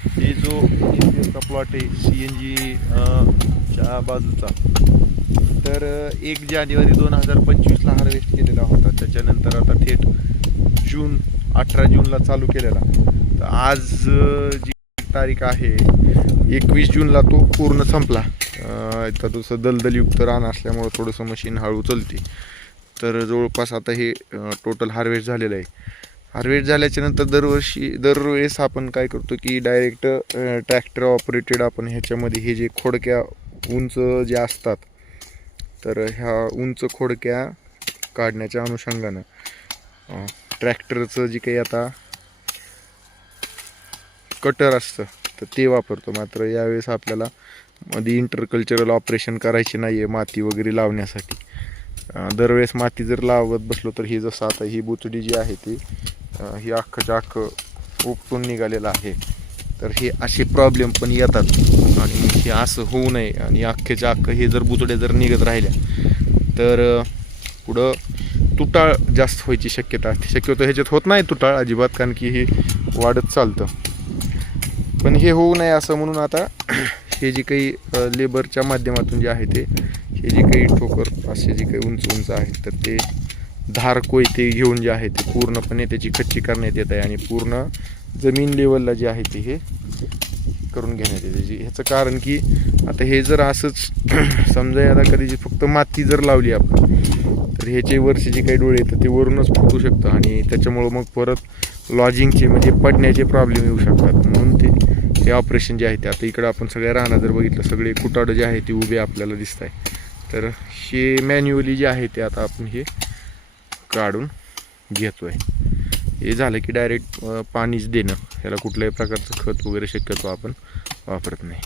हे जो S plot आहे सी एन जी च्या बाजूचा. तर एक जानेवारी दोन हजार पंचवीसला हार्वेस्ट केलेला होता. त्याच्यानंतर आता थेट जून अठरा जूनला चालू केलेला. तर आज जी तारीख आहे एकवीस जूनला तो पूर्ण संपला. आता तसं दलदलयुक्त रान असल्यामुळं थोडंसं मशीन हळू चलते. तर जवळपास आता हे टोटल हार्वेस्ट झालेलं आहे. हार्वेस्ट झाल्याच्यानंतर दरवर्षी दरवेळेस आपण काय करतो की डायरेक्ट ट्रॅक्टर ऑपरेटेड आपण ह्याच्यामध्ये हे जे खोडक्या उंच जे असतात तर ह्या उंच खोडक्या काढण्याच्या अनुषंगानं ट्रॅक्टरचं जे काही आता कटर असतं तर ते वापरतो. मात्र यावेळेस आपल्याला मध्ये इंटरकल्चरल ऑपरेशन करायचे नाही आहे माती वगैरे लावण्यासाठी. दरवेळेस माती जर लावत बसलो तर ही जसं आता ही बुचडी जी आहे ती ही अख्खच्या अख्खं उपटून निघालेलं आहे. तर हे असे प्रॉब्लेम पण येतात. आणि हे असं होऊ नये. आणि अख्खे जाख हे जर बुचड्या जर निघत राहिल्या तर पुढं तुटाळ जास्त व्हायची शक्यता असते शक्यतो ह्याच्यात होत नाही तुटाळ अजिबात कारण की हे वाढत चालतं. पण हे होऊ नये असं म्हणून आता हे जे काही लेबरच्या माध्यमातून जे आहे ते हे जे काही ठोकर असे जे काही उंच उंच आहेत तर ते धार कोयते घेऊन जे आहे ते पूर्णपणे त्याची खच्ची करण्यात येत आहे आणि पूर्ण जमीन लेवलला जे आहे ते हे करून घेण्यात येते. जे- ह्याचं कारण की आता हे जर असंच समजा याला कधी फक्त माती जर लावली आपण तर ह्याचे वरचे जे काही डोळे येतात ते वरूनच फुटू शकतं आणि त्याच्यामुळं मग परत लॉजिंगचे म्हणजे पडण्याचे प्रॉब्लेम येऊ शकतात. म्हणून ते हे ऑपरेशन जे आहे ते आता इकडं आपण सगळ्या राहणार जर बघितलं सगळे कुटाडं जे आहे ते उभे आपल्याला दिसत आहे तर हे मॅन्युअली जे आहे ते आता आपण हे काढून घेतो आहे हे झालं की डायरेक्ट पाणीच देणं. ह्याला कुठल्याही प्रकारचं खत वगैरे शक्यतो आपण वापरत नाही.